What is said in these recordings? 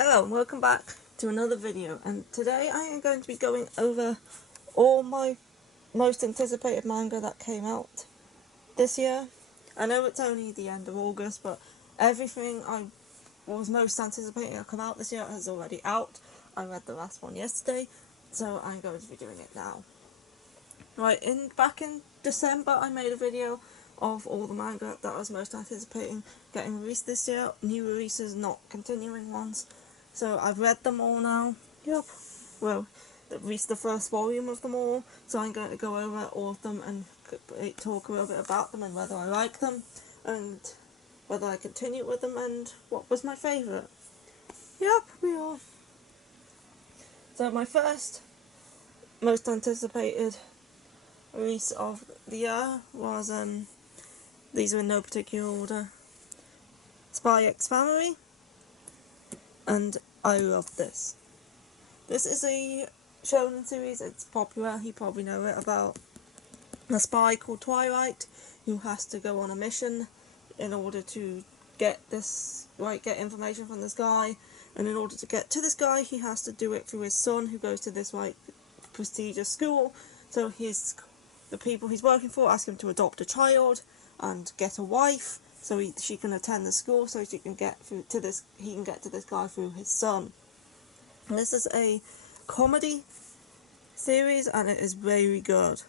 Hello and welcome back to another video, and today I am going to be going over all my most anticipated manga that came out this year. I know it's only the end of August, but everything I was most anticipating to come out this year is already out. I read the last one yesterday, so I'm going to be doing it now. Right, back in December I made a video of all the manga that I was most anticipating getting released this year. New releases, not continuing ones. So I've read them all now. Yep. Well, at least the first volume of them all. So I'm going to go over all of them and talk a little bit about them and whether I like them and whether I continue with them and what was my favourite. Yep, we are. So my first most anticipated release of the year was, these are in no particular order, Spy X Family, and I love this. This is a shonen series, it's popular, you probably know it, about a spy called Twilight who has to go on a mission in order to get information from this guy, and in order to get to this guy he has to do it through his son who goes to this prestigious school. So the people he's working for ask him to adopt a child and get a wife so she can attend the school so she can get he can get to this guy through his son. And this is a comedy series and it is very good.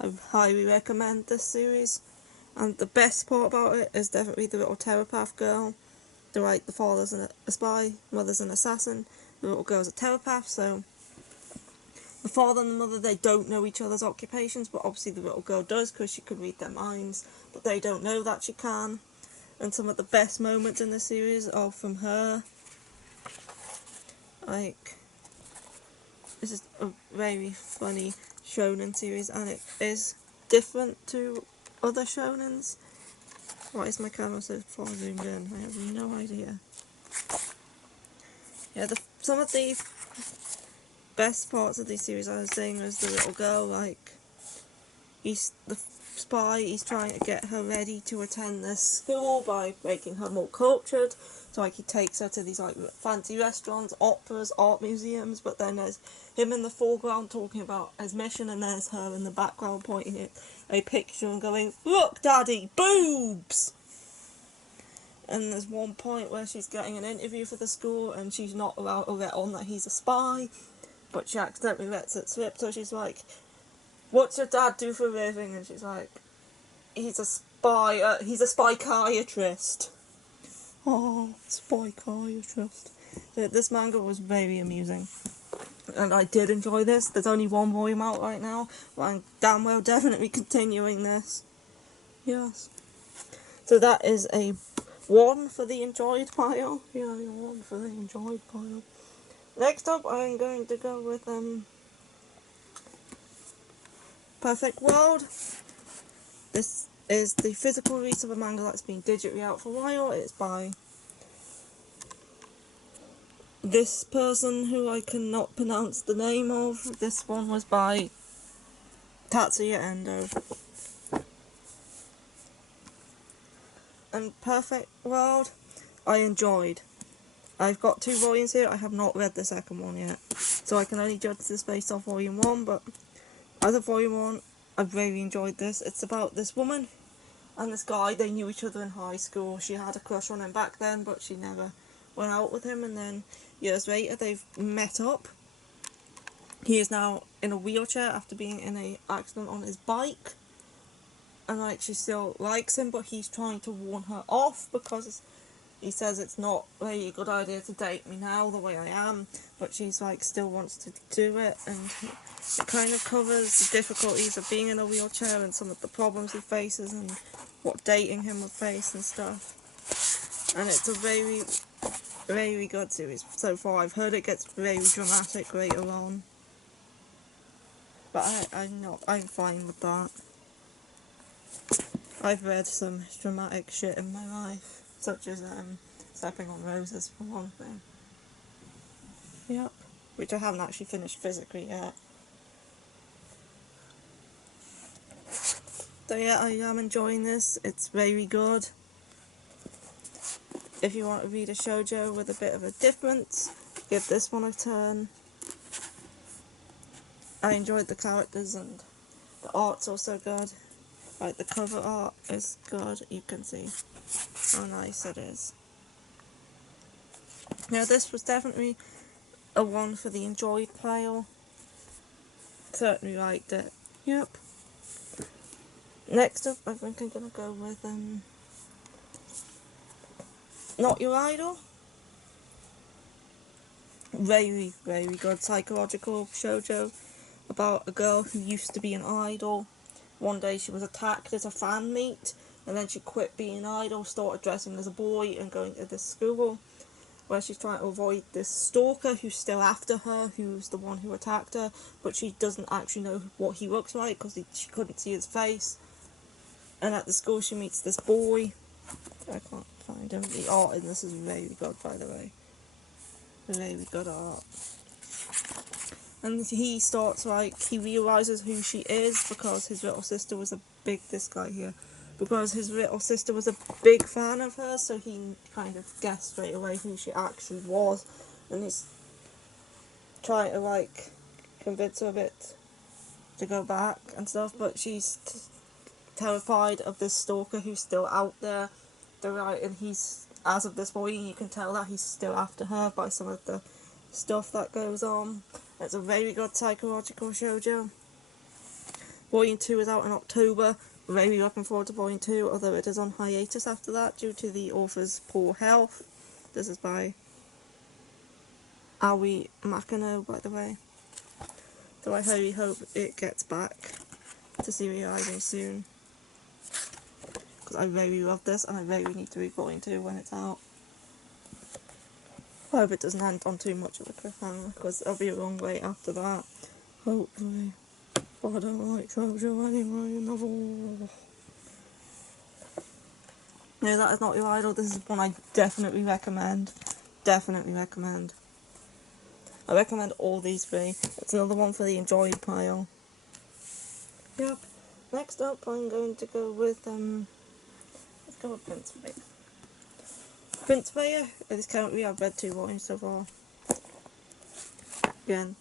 I highly recommend this series, and the best part about it is definitely the little telepath girl. The father's a spy, mother's an assassin, the little girl's a telepath, so the father and the mother, they don't know each other's occupations, but obviously the little girl does because she can read their minds, but they don't know that she can. And some of the best moments in the series are from her. This is a very funny shonen series, and it is different to other shonens. Why is my camera so far zoomed in? I have no idea. Yeah, some of the best parts of this series I was saying is the little girl, he's the spy, he's trying to get her ready to attend this school by making her more cultured. So he takes her to these fancy restaurants, operas, art museums, but then there's him in the foreground talking about his mission, and there's her in the background pointing at a picture and going, "Look, Daddy, boobs!" And there's one point where she's getting an interview for the school and she's not allowed to let on that he's a spy, but she accidentally lets it slip, so she's like, "What's your dad do for a living?" And she's like, he's a spychiatrist. Oh, spychiatrist. This manga was very amusing, and I did enjoy this. There's only one volume out right now, but I'm damn well definitely continuing this. Yes. So that is a 1 for the enjoyed pile. Yeah, 1 for the enjoyed pile. Next up, I'm going to go with Perfect World. This is the physical release of a manga that's been digitally out for a while. It's by this person who I cannot pronounce the name of. This one was by Tatsuya Endo. And Perfect World, I enjoyed. I've got 2 volumes here, I have not read the second one yet, so I can only judge this based off volume 1, but as a volume 1, I really enjoyed this. It's about this woman and this guy. They knew each other in high school. She had a crush on him back then, but she never went out with him, and then years later they've met up. He is now in a wheelchair after being in an accident on his bike, and she still likes him, but he's trying to warn her off because he says it's not really a good idea to date me now the way I am, but she's still wants to do it, and it kind of covers the difficulties of being in a wheelchair and some of the problems he faces and what dating him would face and stuff. And it's a very, very good series so far. I've heard it gets very dramatic later on, but I'm fine with that. I've read some dramatic shit in my life, such as Stepping on Roses for one thing. Yep. Which I haven't actually finished physically yet. So yeah, I am enjoying this. It's very good. If you want to read a shoujo with a bit of a difference, give this one a turn. I enjoyed the characters and the art's also good. Like the cover art is good, you can see how nice it is. Now this was definitely a one for the enjoyed pile. Certainly liked it. Yep. Next up, I think I'm gonna go with Not Your Idol. Very, very good psychological shoujo about a girl who used to be an idol. One day she was attacked at a fan meet, and then she quit being an idol, started dressing as a boy and going to this school where she's trying to avoid this stalker who's still after her, who's the one who attacked her, but she doesn't actually know what he looks like because she couldn't see his face. And at the school she meets this boy. I can't find him. The art in this is very good, by the way. Very good art. And he starts, like, he realises who she is because his little sister was this guy here, because his little sister was a big fan of her, so he kind of guessed straight away who she actually was, and he's trying to, like, convince her a bit to go back and stuff, but she's terrified of this stalker who's still out there. And he's, as of this point, you can tell that he's still after her by some of the stuff that goes on. It's a very good psychological shoujo. Volume 2 is out in October. Very looking forward to Volume 2, although it is on hiatus after that due to the author's poor health. This is by Aoi Makino, by the way. So I really hope it gets back to serializing soon. Because I really love this and I really need to read Volume 2 when it's out. I hope it doesn't end on too much of a cliffhanger, because it'll be a long wait after that. Hopefully. But I don't like shoujo anyway, novel. No, that is Not Your Idol. This is one I definitely recommend. Definitely recommend. I recommend all these three. It's another one for the enjoyed pile. Yep. Next up, I'm going to go with, let's go with Prince Freya. Prince Freya, this currently I've read 2 volumes so far. Again,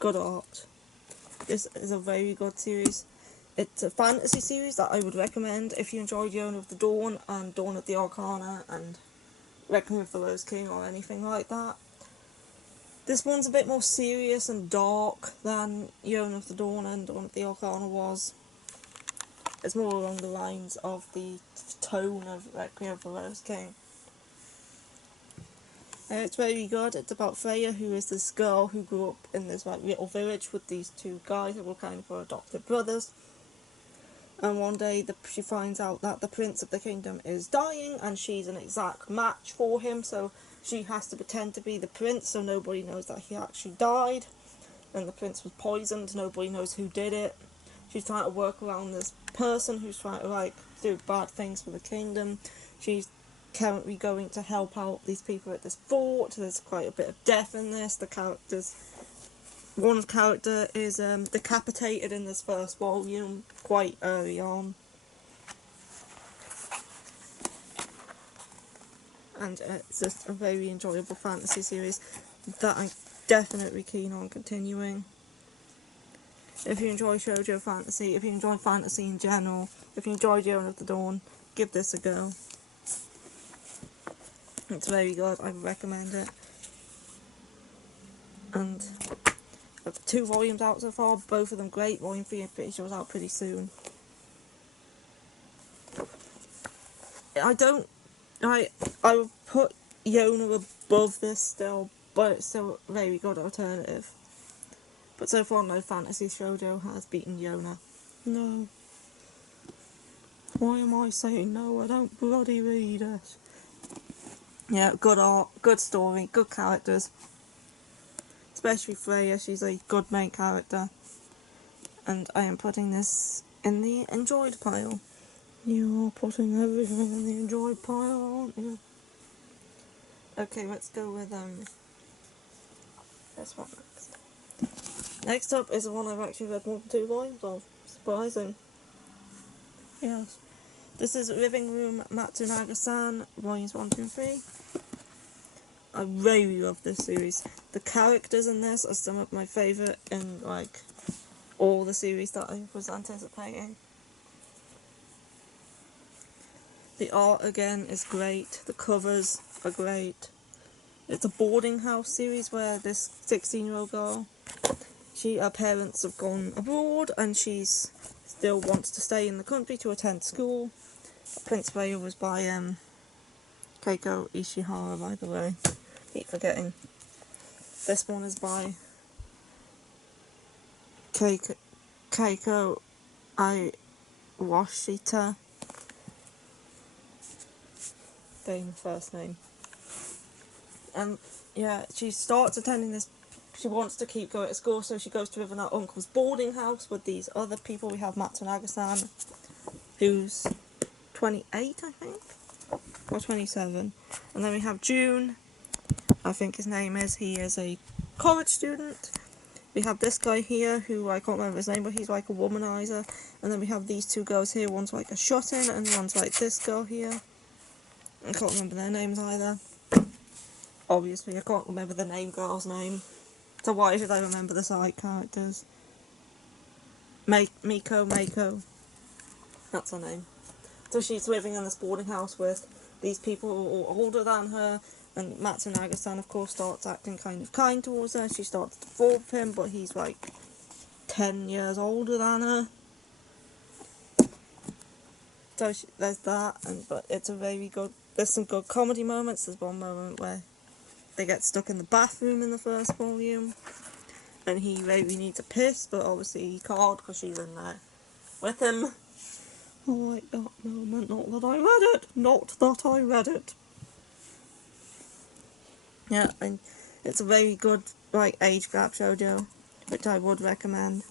good art. This is a very good series. It's a fantasy series that I would recommend if you enjoyed Yona of the Dawn and Dawn of the Arcana and Requiem of the Rose King or anything like that. This one's a bit more serious and dark than Yona of the Dawn and Dawn of the Arcana was. It's more along the lines of the tone of Requiem of the Rose King. It's very good. It's about Freya, who is this girl who grew up in this like little village with these 2 guys who were kind of her adopted brothers. And one day she finds out that the prince of the kingdom is dying and she's an exact match for him, so she has to pretend to be the prince so nobody knows that he actually died. And the prince was poisoned, nobody knows who did it. She's trying to work around this person who's trying to like do bad things for the kingdom. She's currently going to help out these people at this fort. There's quite a bit of death in this. One character is decapitated in this first volume quite early on. And it's just a very enjoyable fantasy series that I'm definitely keen on continuing. If you enjoy shoujo fantasy, if you enjoy fantasy in general, if you enjoy Yona of the Dawn, give this a go. It's very good, I recommend it. And I've 2 volumes out so far, both of them great. Volume 3 I'm pretty sure is out pretty soon. I would put Yona above this still, but it's still a very good alternative. But so far no fantasy shoujo has beaten Yona. No. Why am I saying no? I don't bloody read it. Yeah, good art, good story, good characters. Especially Freya, she's a good main character. And I am putting this in the enjoyed pile. You are putting everything in the enjoyed pile, aren't you? Okay, let's go with this one next. Next up is the one I've actually read more than 2 volumes of. Surprising. Yes. This is Living Room Matsunaga-san, volumes 1, 2, 3. I really love this series. The characters in this are some of my favourite in, like, all the series that I was anticipating. The art, again, is great. The covers are great. It's a boarding house series where this 16-year-old girl, her parents have gone abroad and she's still wants to stay in the country to attend school. Prince Vaya was by Keiko Ishihara, by the way. Keep forgetting. This one is by Keiko Iwashita. Famous first name. And yeah, she starts attending this. She wants to keep going to school, so she goes to live in her uncle's boarding house with these other people. We have Matsunaga-san, who's 28, I think, or 27. And then we have June, I think his name is. He is a college student. We have this guy here, who I can't remember his name, but he's like a womanizer. And then we have these two girls here. One's like a shut-in, and one's like this girl here. I can't remember their names either. Obviously, I can't remember the name girl's name. So why should I remember the side characters? Mako. That's her name. So she's living in this boarding house with these people who are all older than her. And Matsunaga-san, of course, starts acting kind of kind towards her. She starts to fall with him, but he's like 10 years older than her. So there's that, but it's a very good. There's some good comedy moments. There's one moment where they get stuck in the bathroom in the first volume, and he really needs a piss, but obviously he can't because she's in there with him. I like that moment. Not that I read it. Not that I read it. Yeah, and it's a very good, like, age gap shoujo, which I would recommend.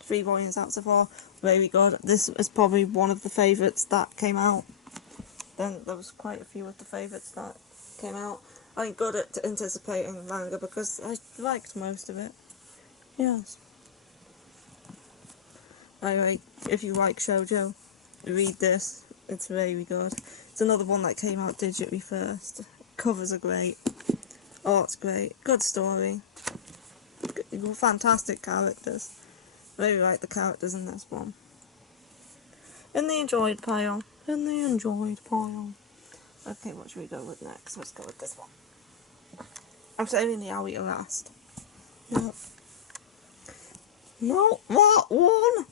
3 volumes out so far, very good. This is probably one of the favourites that came out. Then there was quite a few of the favourites that came out. I'm good at anticipating manga because I liked most of it. Yes. Anyway, if you like shoujo, read this. It's very good. It's another one that came out digitally first. Covers are great. Art's great. Good story. Fantastic characters. Really like the characters in this one. In the enjoyed pile. In the enjoyed pile. Okay, what should we go with next? Let's go with this one. I'm saving the Aoi last. Yep. Not that one!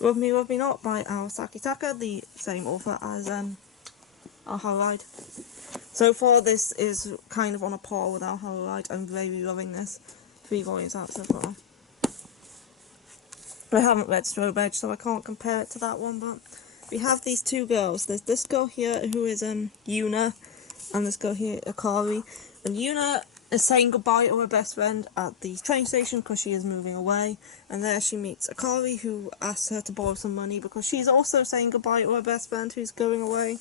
Love Me Not by Aosaki Taka, the same author as Our Hell Ride. So far, this is kind of on a par with Our Hell Ride. I'm really loving this. 3 volumes out so far. I haven't read Strobe Edge, so I can't compare it to that one, but we have these two girls. There's this girl here who is Yuna, and this girl here, Akari. And Yuna is saying goodbye to her best friend at the train station because she is moving away. And there she meets Akari, who asks her to borrow some money because she's also saying goodbye to her best friend who's going away.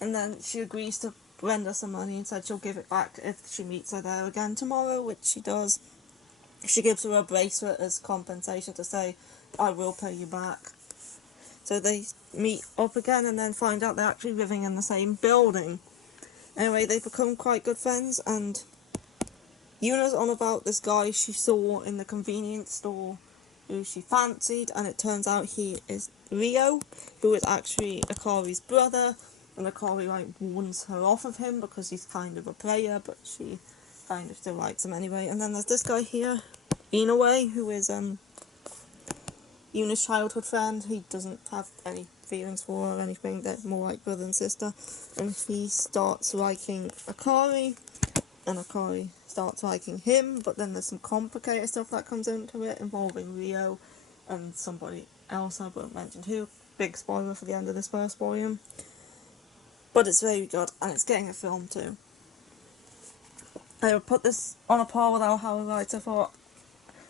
And then she agrees to lend her some money and said she'll give it back if she meets her there again tomorrow, which she does. She gives her a bracelet as compensation to say, I will pay you back. So they meet up again and then find out they're actually living in the same building. Anyway, they become quite good friends, and Yuna's on about this guy she saw in the convenience store who she fancied, and it turns out he is Rio, who is actually Akari's brother, and Akari warns her off of him because he's kind of a player, but she kind of still likes him anyway. And then there's this guy here, Inoue, who is Yuna's childhood friend. He doesn't have any feelings for her or anything, they're more like brother and sister, and he starts liking Akari, and Akari starts liking him, but then there's some complicated stuff that comes into it involving Rio and somebody else I won't mention who. Big spoiler for the end of this first volume. But it's very good, and it's getting a film too. I would put this on a par with Our Hell Ride so far.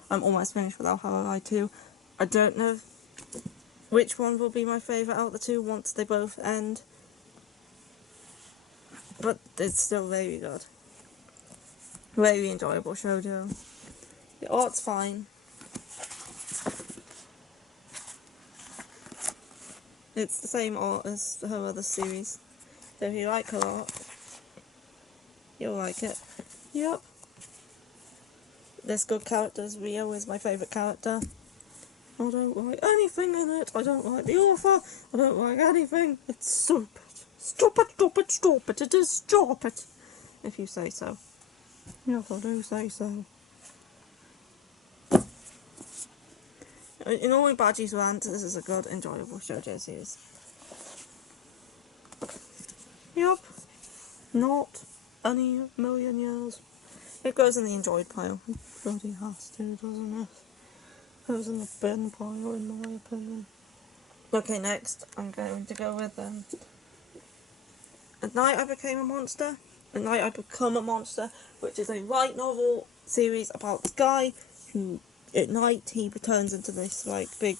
I'm almost finished with Our Hell Ride 2. I don't know which one will be my favourite out of the two once they both end. But it's still very good. Very enjoyable shoujo. The art's fine. It's the same art as her other series. So if you like her art, you'll like it. Yep. There's good characters. Rio is my favourite character. I don't like anything in it. I don't like the author. I don't like anything. It's stupid. Stupid, stupid, stupid. It is stupid. If you say so. Yes, I do say so. In all my badges rant, this is a good, enjoyable shoujo series. Yep. Not any million years. It goes in the enjoyed pile. It bloody has to, doesn't it? It goes in the bin pile, in my opinion. Okay, next I'm going to go with At Night I Became a Monster. At Night I Become a Monster, which is a light novel series about this guy who, at night, he turns into this like big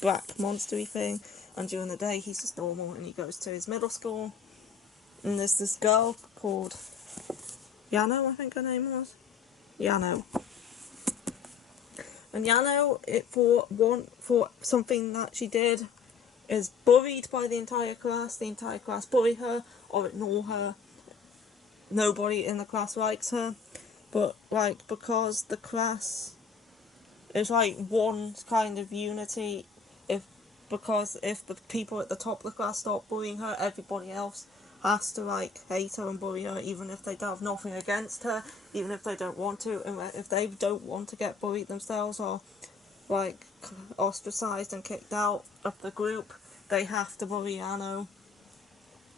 black monstery thing, and during the day he's just normal, and he goes to his middle school, and there's this girl called Yano, I think her name was. Yano. And Yano, for something that she did, is bullied by the entire class. The entire class bully her or ignore her. Nobody in the class likes her, but like because the class is like one kind of unity. Because if the people at the top of the class stop bullying her, everybody else has to like hate her and bully her, even if they don't have nothing against her, even if they don't want to, and if they don't want to get bullied themselves or like ostracized and kicked out of the group, they have to bully Anno.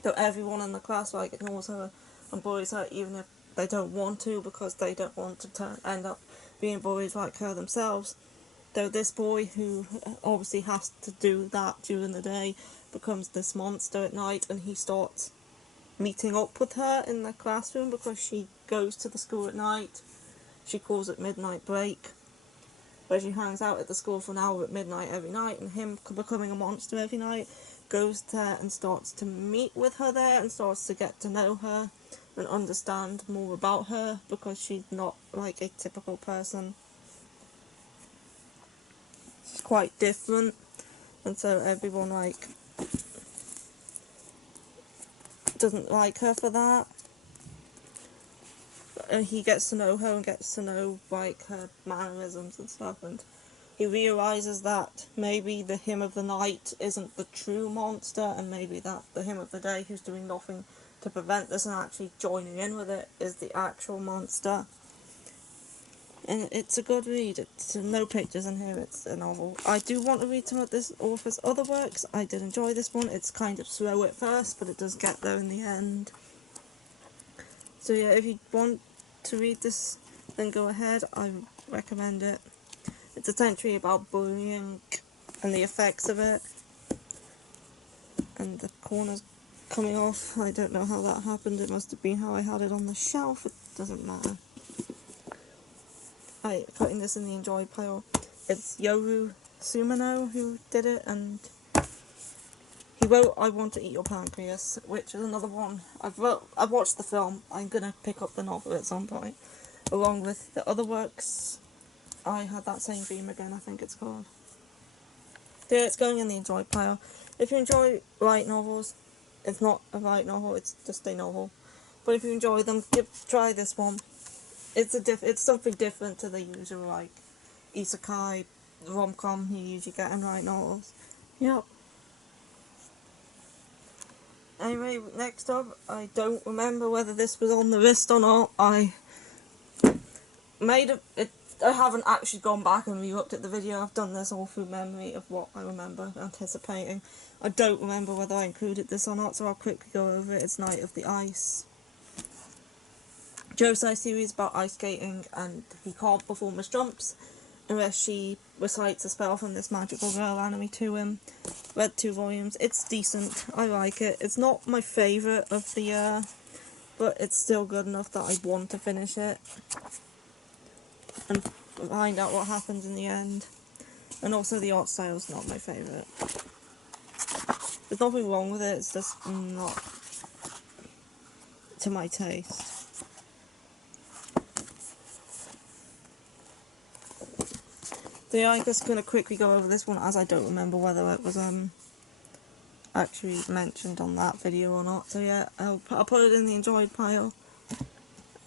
So everyone in the class like ignores her and bullies her, even if they don't want to, because they don't want to end up being bullied like her themselves. Though this boy, who obviously has to do that during the day, becomes this monster at night, and he starts meeting up with her in the classroom because she goes to the school at night. She calls it midnight break, where she hangs out at the school for an hour at midnight every night, and him becoming a monster every night goes there and starts to meet with her there and starts to get to know her and understand more about her, because she's not like a typical person. She's quite different, and so everyone like doesn't like her for that. And he gets to know her and gets to know like her mannerisms and stuff, and he realises that maybe the him of the night isn't the true monster, and maybe that the him of the day, who's doing nothing to prevent this and actually joining in with it, is the actual monster. And it's a good read. It's no pictures in here, it's a novel. I do want to read some of this author's other works. I did enjoy this one. It's kind of slow at first, but it does get there in the end. So yeah, if you want to read this, then go ahead. I recommend it. It's essentially about bullying and the effects of it. And the corner's coming off. I don't know how that happened. It must have been how I had it on the shelf. It doesn't matter. Putting this in the enjoy pile. It's Yoru Sumino who did it, and he wrote I Want to Eat Your Pancreas, which is another one. I've watched the film. I'm gonna pick up the novel at some point, along with the other works. I Had That Same Dream Again, I think it's called. Yeah, it's going in the enjoy pile. If you enjoy light novels, it's not a light novel, it's just a novel. But if you enjoy them, try this one. It's something different to the usual like isekai rom-com you usually get in light novels. Yep. Anyway, next up, I don't remember whether this was on the list or not. I haven't actually gone back and re-looked at the video. I've done this all through memory of what I remember anticipating. I don't remember whether I included this or not, so I'll quickly go over it. It's Night of the Ice. Josei series about ice skating, and he can't perform his jumps unless she recites a spell from this magical girl anime to him. Read 2 volumes. It's decent. I like it. It's not my favourite of the year, but it's still good enough that I want to finish it and find out what happens in the end. And also the art style's not my favourite. There's nothing wrong with it, it's just not to my taste. So yeah, I'm just going to quickly go over this one, as I don't remember whether it was actually mentioned on that video or not. So yeah, I'll put it in the enjoyed pile.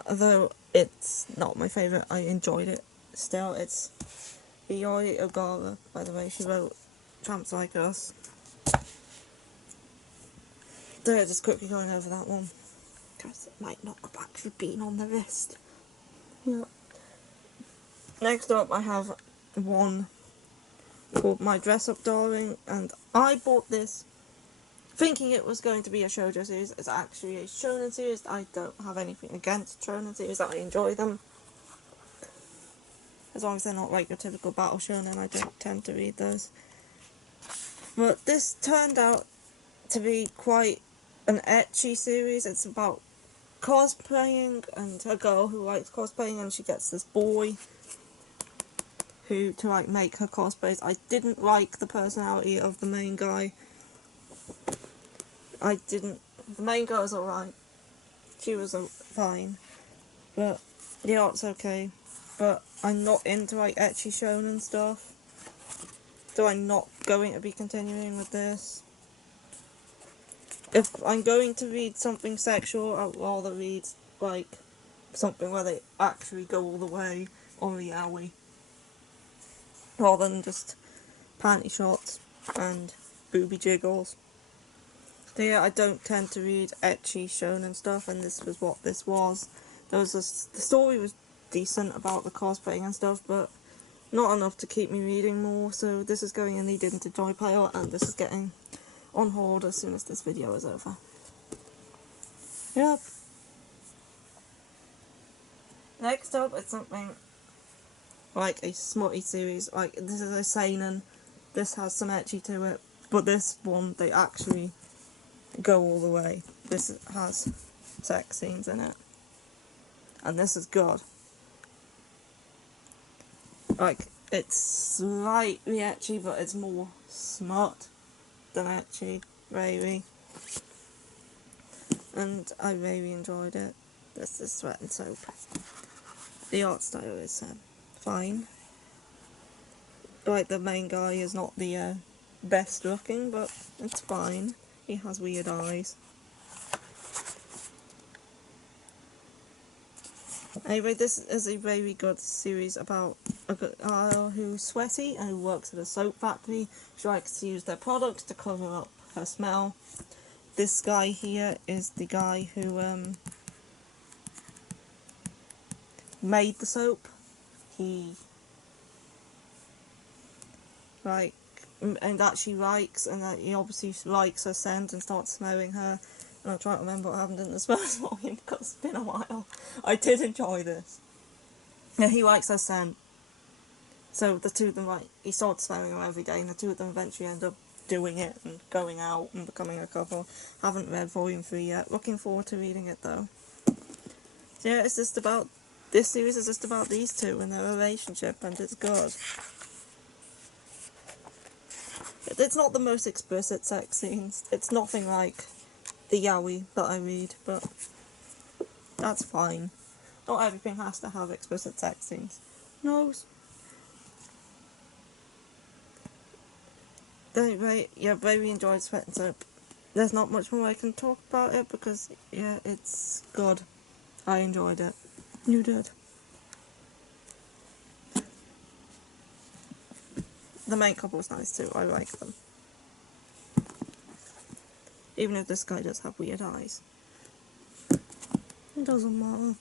Although it's not my favourite, I enjoyed it. Still, it's Iori Ogara, by the way. She wrote Tramps Like Us. So yeah, just quickly going over that one, because it might not have actually been on the list. Yeah. Next up, I have one called My Dress Up Darling, and I bought this thinking it was going to be a shoujo series. It's actually a shonen series. I don't have anything against shonen series. I enjoy them. As long as they're not like your typical battle shonen, I don't tend to read those. But this turned out to be quite an ecchi series. It's about cosplaying and a girl who likes cosplaying, and she gets this boy who to like make her cosplays. I didn't like the personality of the main guy. The main girl was alright. She was fine. But the art's okay. But I'm not into like ecchi shonen stuff. So I'm not going to be continuing with this. If I'm going to read something sexual, I'd rather read like something where they actually go all the way on the yaoi, rather than just panty shots and booby jiggles. So yeah, I don't tend to read ecchi shonen stuff, and this was what this was. The story was decent about the cosplaying and stuff, but not enough to keep me reading more, so this is going in the didn't enjoy pile, and this is getting on hold as soon as this video is over. Yep. Next up, it's something like a smutty series. Like, this is a seinen. This has some ecchi to it, but this one, they actually go all the way. This has sex scenes in it. And this is good. Like, it's slightly ecchi, but it's more smut than ecchi, really. And I really enjoyed it. This is Sweat and Soap. The art style is fine. Like, the main guy is not the best looking, but it's fine. He has weird eyes. Anyway, this is a very good series about a girl who's sweaty and who works at a soap factory. She likes to use their products to cover up her smell. This guy here is the guy who made the soap. He and that she likes, and that he obviously likes her scent and starts smelling her. And I'm trying to remember what happened in this first volume because it's been a while. I did enjoy this. Yeah, he likes her scent. So the two of them, like, he starts smelling her every day, and the two of them eventually end up doing it and going out and becoming a couple. Haven't read volume 3 yet. Looking forward to reading it though. So yeah, this series is just about these two and their relationship, and it's good. It's not the most explicit sex scenes. It's nothing like the yaoi that I read, but that's fine. Not everything has to have explicit sex scenes. No. Anyway, yeah, very enjoyed Sweat and Soap. There's not much more I can talk about it because, yeah, it's good. I enjoyed it. You did. The main couple was nice too, I like them. Even if this guy does have weird eyes. It doesn't matter.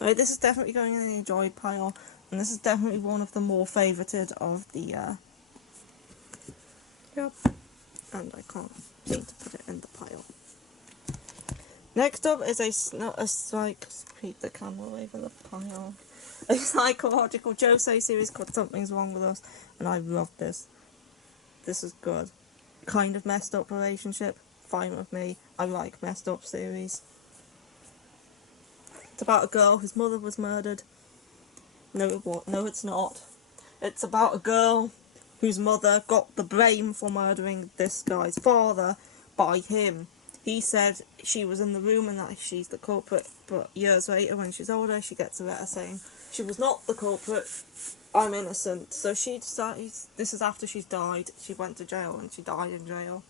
Right, this is definitely going in the enjoyed pile, and this is definitely one of the more favoured of the, Yep. And I can't seem to put it in the pile. Next up is keep the camera away from the pile. A psychological josei series called Something's Wrong With Us, and I love this. This is good. Kind of messed up relationship, fine with me. I like messed up series. It's about a girl whose mother was murdered. No, it's not. It's about a girl whose mother got the blame for murdering this guy's father by him. he said she was in the room and that she's the culprit, but years later when she's older she gets a letter saying she was not the culprit, I'm innocent. So she decides, this is after she's died, she went to jail and she died in jail.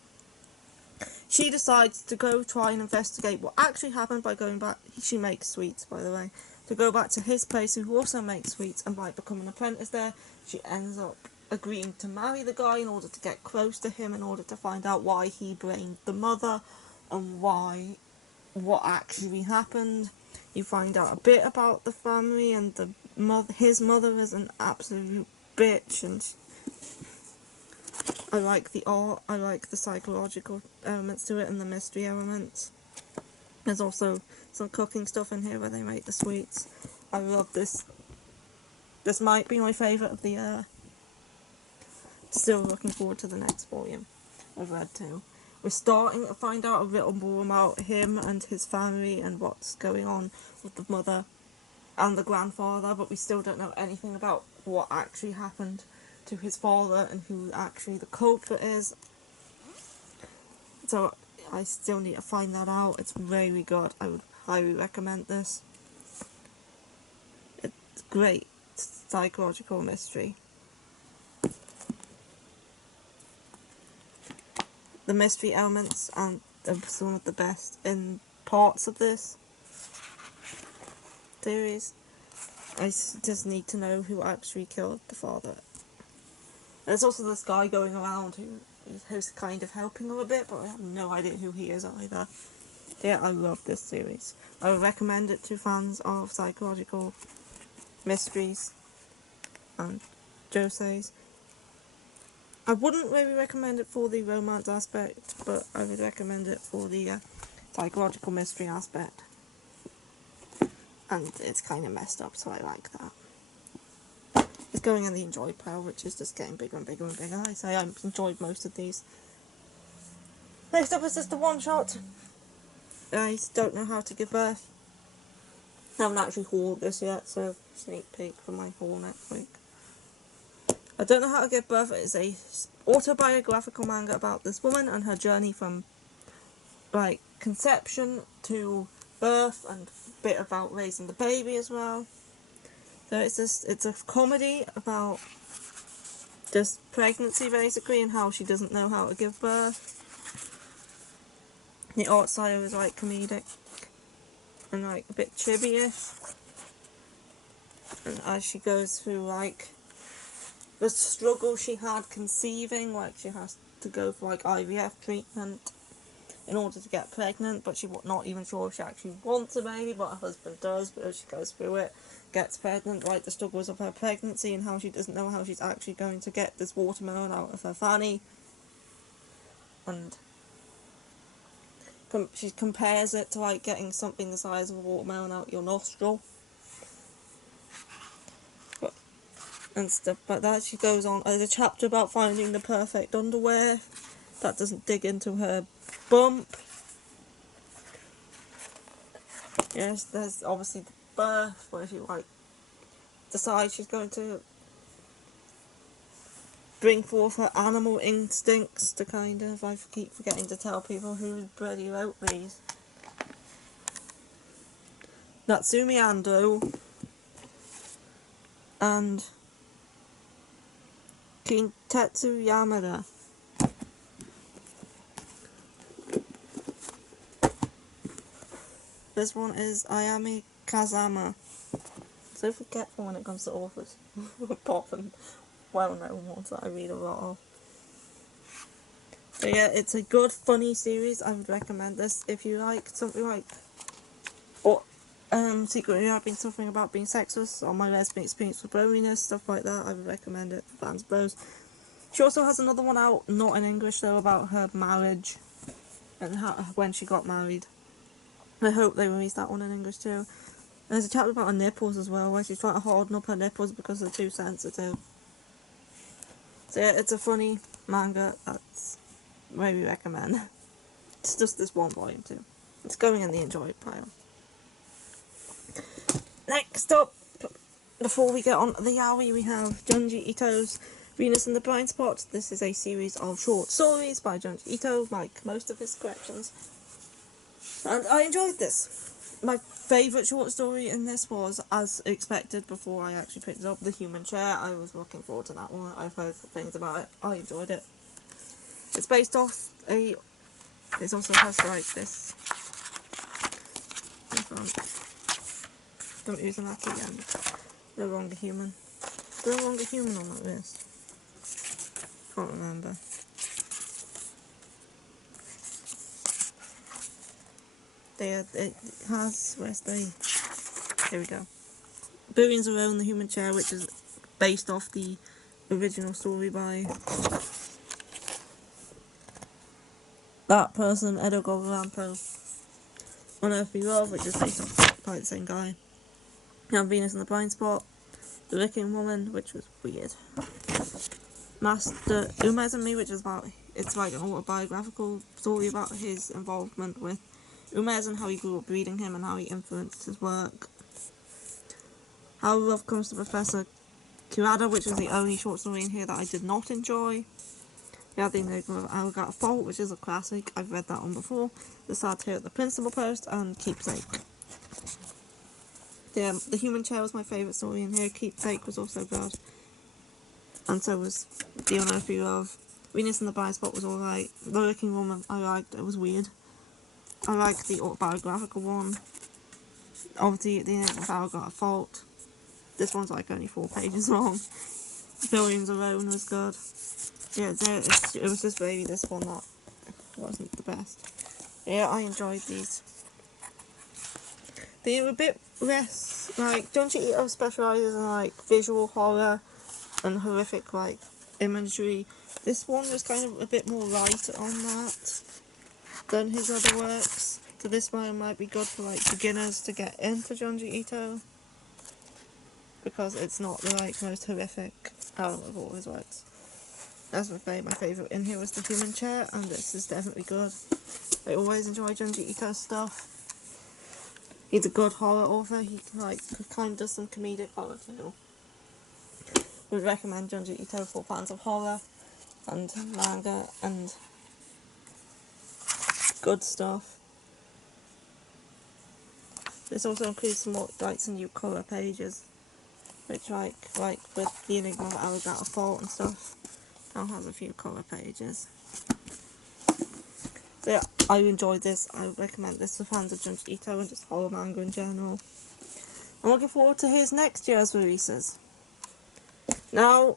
She decides to go try and investigate what actually happened by going back, she makes sweets by the way, to go back to his place who also makes sweets, and by becoming an apprentice there she ends up agreeing to marry the guy in order to get close to him, in order to find out why he blamed the mother and what actually happened. You find out a bit about the family, and his mother is an absolute bitch, and I like the art, I like the psychological elements to it and the mystery elements. There's also some cooking stuff in here where they make the sweets. I love this. This might be my favourite of the year. Still looking forward to the next volume. I've read too. We're starting to find out a little more about him and his family and what's going on with the mother and the grandfather, but we still don't know anything about what actually happened to his father and who actually the culprit is. So I still need to find that out. It's very good. I would highly recommend this. It's great psychological mystery. The mystery elements are some of the best in parts of this series. I just need to know who actually killed the father. There's also this guy going around who's kind of helping her a bit, but I have no idea who he is either. Yeah, I love this series. I would recommend it to fans of psychological mysteries and joseis. I wouldn't really recommend it for the romance aspect, but I would recommend it for the psychological mystery aspect. And it's kind of messed up, so I like that. It's going in the enjoyed pile, which is just getting bigger and bigger and bigger. I say I've enjoyed most of these. Next up is just the one shot. I don't know how to give birth. I haven't actually hauled this yet, so sneak peek for my haul next week. I don't know how to give birth. It's a autobiographical manga about this woman and her journey from like conception to birth, and a bit about raising the baby as well. So it's a comedy about just pregnancy basically and how she doesn't know how to give birth. The art style is like comedic and like a bit chibi-ish. And as she goes through like the struggle she had conceiving, like she has to go for like IVF treatment in order to get pregnant, but she's not even sure if she actually wants a baby, but her husband does, but as she goes through it, gets pregnant, like the struggles of her pregnancy and how she doesn't know how she's actually going to get this watermelon out of her fanny. And she compares it to like getting something the size of a watermelon out your nostril. And stuff like that. She goes on, there's a chapter about finding the perfect underwear that doesn't dig into her bump. Yes, there's obviously the birth where she like decides she's going to bring forth her animal instincts to kind of, I keep forgetting to tell people who bloody wrote these. Natsumi Ando and Kintetsu Yamada. This one is Ayami Kazama. So forgetful when it comes to authors, apart from well-known ones that I read a lot of. But yeah, it's a good, funny series. I would recommend this if you like something like, or secretly I've been suffering about being sexist, or my lesbian experience with loneliness, stuff like that. I would recommend it for fans of those. She also has another one out, not in English though, about her marriage and when she got married. I hope they release that one in English too. There's a chapter about her nipples as well, where she's trying to harden up her nipples because they're too sensitive. So yeah, it's a funny manga that's maybe recommend. It's just this one volume too. It's going in the enjoyed pile. Next up, before we get on to the yaoi, we have Junji Ito's Venus in the Blind Spot. This is a series of short stories by Junji Ito, like most of his collections. And I enjoyed this. My favourite short story in this was, as expected before I actually picked it up, The Human Chair. I was looking forward to that one. I've heard things about it. I enjoyed it. It's based off a... It also has like this... Don't use an at again. No longer human. No longer human on that list. Can't remember. It has... Where's the... Here we go. Billions Around the Human Chair, which is based off the original story by that person, Edo Gogorampo. Unearthly Love, which is based off by the same guy. And Venus in the Blind Spot. The Licking Woman, which was weird. Master Umez and Me, which is about... It's like an autobiographical story about his involvement with Umez and how he grew up reading him and how he influenced his work. How Love Comes to Professor Kurada, which is the only short story in here that I did not enjoy. Yeah, The Enigma of Alligator Fault, which is a classic. I've read that one before. The Satire at the Principal Post, and Keepsake. Yeah, The Human Chair was my favourite story in here. Keepsake was also good. And so was The Unearthly Love. Venus in the Blind Spot was alright. The Licking Woman I liked. It was weird. I liked the autobiographical one. Obviously, The Enigma of Alligator Fault. This one's like only 4 pages long. Billions Alone was good. Yeah, it was just maybe this one that wasn't the best. Yeah, I enjoyed these. They were a bit less, like, Junji Ito specialises in, like, visual horror and horrific, like, imagery. This one was kind of a bit more light on that than his other works. So this one might be good for, like, beginners to get into Junji Ito. Because it's not the, like, most horrific out of all his works. As I say, my favourite in here was The Human Chair, and this is definitely good. I always enjoy Junji Ito's stuff. He's a good horror author. He like kind of does some comedic horror too. Would recommend Junji Ito for fans of horror and manga and good stuff. This also includes some more, like, some new colour pages, which like with The Enigma of Alligator Fault and stuff. Now has a few colour pages. So yeah, I enjoyed this. I would recommend this to fans of Junji Ito and just horror manga in general. I'm looking forward to his next year's releases. Now,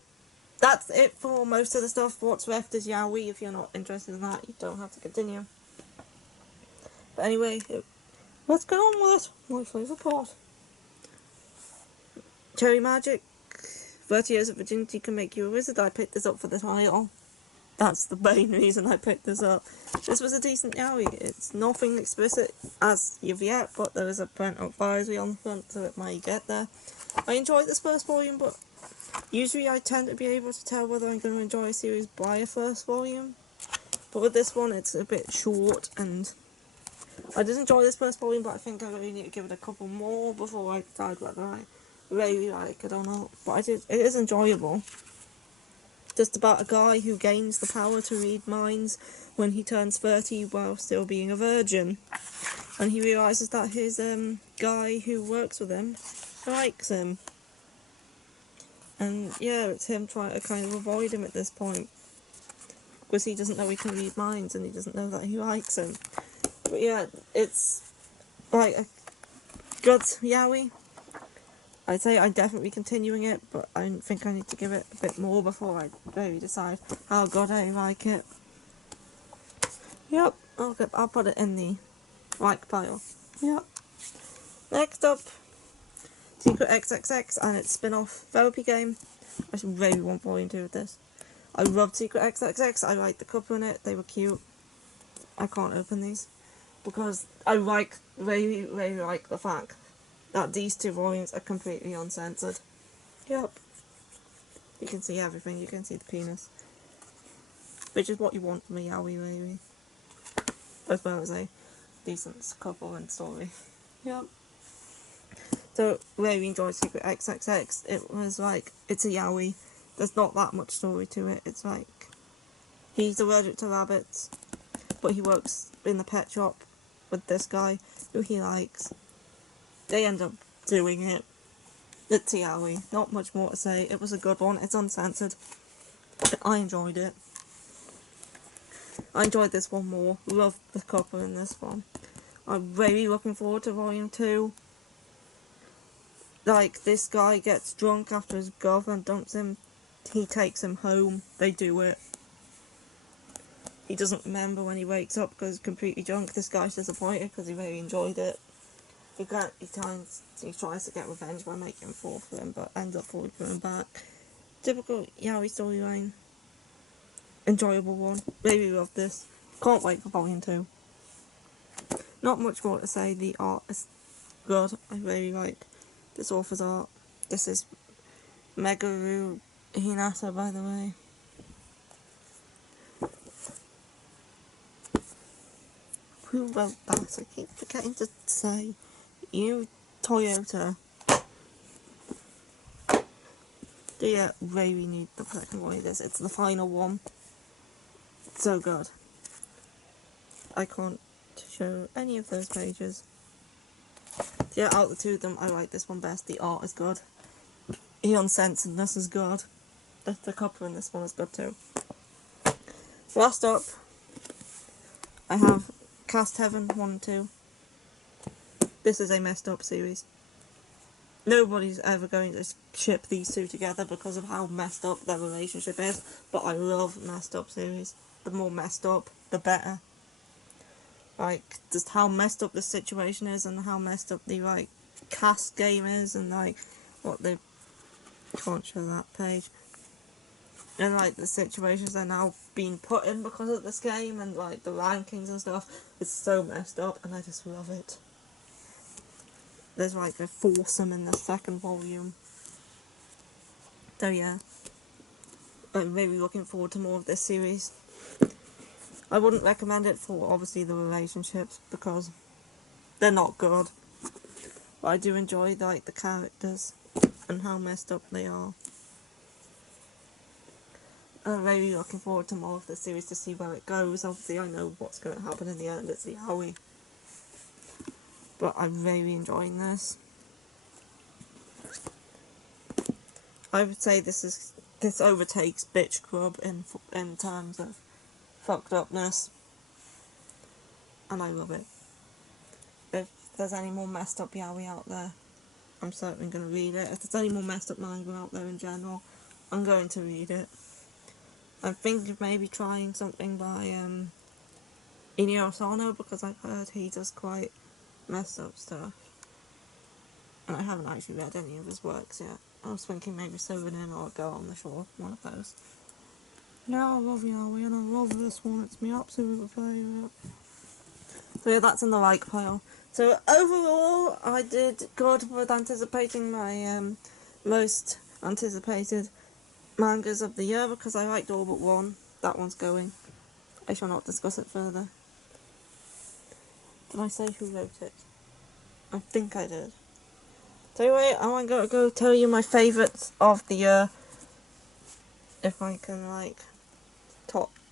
that's it for most of the stuff. What's left is Yaoi. If you're not interested in that, you don't have to continue. But anyway, let's get on with it. My favourite part. Cherry Magic. 30 Years of Virginity Can Make You a Wizard. I picked this up for the title. That's the main reason I picked this up. This was a decent yaoi. It's nothing explicit as of yet, but there is a parental advisory on the front, so it might get there. I enjoyed this first volume, but usually I tend to be able to tell whether I'm going to enjoy a series by a first volume. But with this one, it's a bit short, and I did enjoy this first volume, but I think I really need to give it a couple more before I decide whether I really like it or not. But it is enjoyable. Just about a guy who gains the power to read minds when he turns 30 while still being a virgin. And he realises that his guy who works with him likes him. And yeah, it's him trying to kind of avoid him at this point. Because he doesn't know he can read minds and he doesn't know that he likes him. But yeah, it's like a good yaoi. I'd say I'm definitely continuing it, but I think I need to give it a bit more before I really decide how good I like it. Yep, I'll put it in the like pile. Yep. Next up, Secret XXX and its spin-off therapy game. I should really want volume 2 of this. I loved Secret XXX, I liked the couple in it, they were cute. I can't open these, because I really like the fact that these 2 volumes are completely uncensored. Yep. You can see everything, you can see the penis. Which is what you want from a yaoi, really. As well as a decent couple and story. Yep. So, really enjoyed Secret XXX. It was like, it's a yaoi. There's not that much story to it. It's like, he's allergic to rabbits, but he works in the pet shop, with this guy who he likes. They end up doing it. It's yaoi. Not much more to say. It was a good one. It's uncensored. I enjoyed it. I enjoyed this one more. Loved the couple in this one. I'm really looking forward to volume 2. Like, this guy gets drunk after his girlfriend dumps him. He takes him home. They do it. He doesn't remember when he wakes up because he's completely drunk. This guy's disappointed because he really enjoyed it. He tries to get revenge by making him fall for him, but ends up falling for him back. Typical yaoi storyline. Enjoyable one. Really love this. Can't wait for volume 2. Not much more to say. The art is good. I really like this author's art. This is Mega Hinata, by the way. Who wrote that? I keep forgetting to say. You, Toyota. Do you really need the second one of this? It's the final one. It's so good. I can't show any of those pages. Yeah, out of the two of them, I like this one best. The art is good. The uncensoredness is good. The cover in this one is good too. Last up, I have Cast Heaven 1 and 2. This is a messed up series. Nobody's ever going to ship these two together because of how messed up their relationship is, but I love messed up series. The more messed up, the better. Like, just how messed up the situation is and how messed up the, like, cast game is and, like, what they... Can't show that page. And, like, the situations they're now being put in because of this game and, like, the rankings and stuff. It's so messed up and I just love it. There's, like, a foursome in the second volume. So, yeah. I'm really looking forward to more of this series. I wouldn't recommend it for, obviously, the relationships, because they're not good. But I do enjoy, like, the characters and how messed up they are. I'm really looking forward to more of the series to see where it goes. Obviously, I know what's going to happen in the end. It's the yaoi. But I'm really enjoying this. I would say this overtakes Bitch Club in terms of fucked upness. And I love it. If there's any more messed up yaoi out there, I'm certainly going to read it. If there's any more messed up manga out there in general, I'm going to read it. I'm thinking of maybe trying something by Inio Asano, because I've heard he does quite messed up stuff. And I haven't actually read any of his works yet. I was thinking maybe Souvenir or Go on the Shore, one of those. Yeah, I love yaoi and I love this one. It's my absolute favourite. So yeah, that's in the like pile. So overall, I did good with anticipating my most anticipated mangas of the year, because I liked all but one. That one's going. I shall not discuss it further. Did I say who wrote it? I think I did. So anyway, I'm going to go tell you my favourites of the year. If I can, like,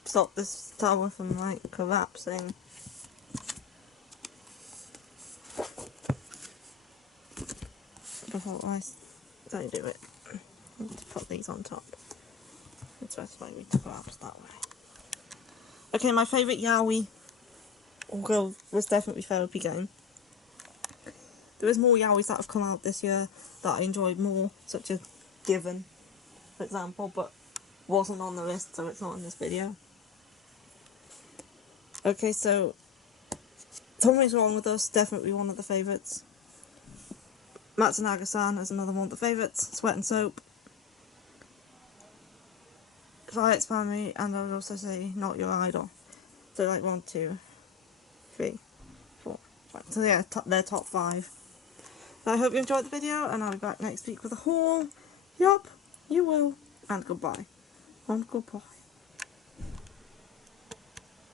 stop this tower from, like, collapsing. Before I don't do it. I need to put these on top. It's best way to collapse that way. Okay, my favourite yaoi was definitely Therapy Game. There is more yaois that have come out this year that I enjoyed more, such as Given, for example, but wasn't on the list, so it's not in this video. Okay, so Something's Wrong With Us, definitely one of the favourites. Matsunaga-san is another one of the favourites. Sweat and Soap. Violet's Family, and I would also say Not Your Idol. So like 1, 2, 3, 4, 5. So yeah, they're top 5. So I hope you enjoyed the video, and I'll be back next week with a haul. Yup, you will. And goodbye. And goodbye.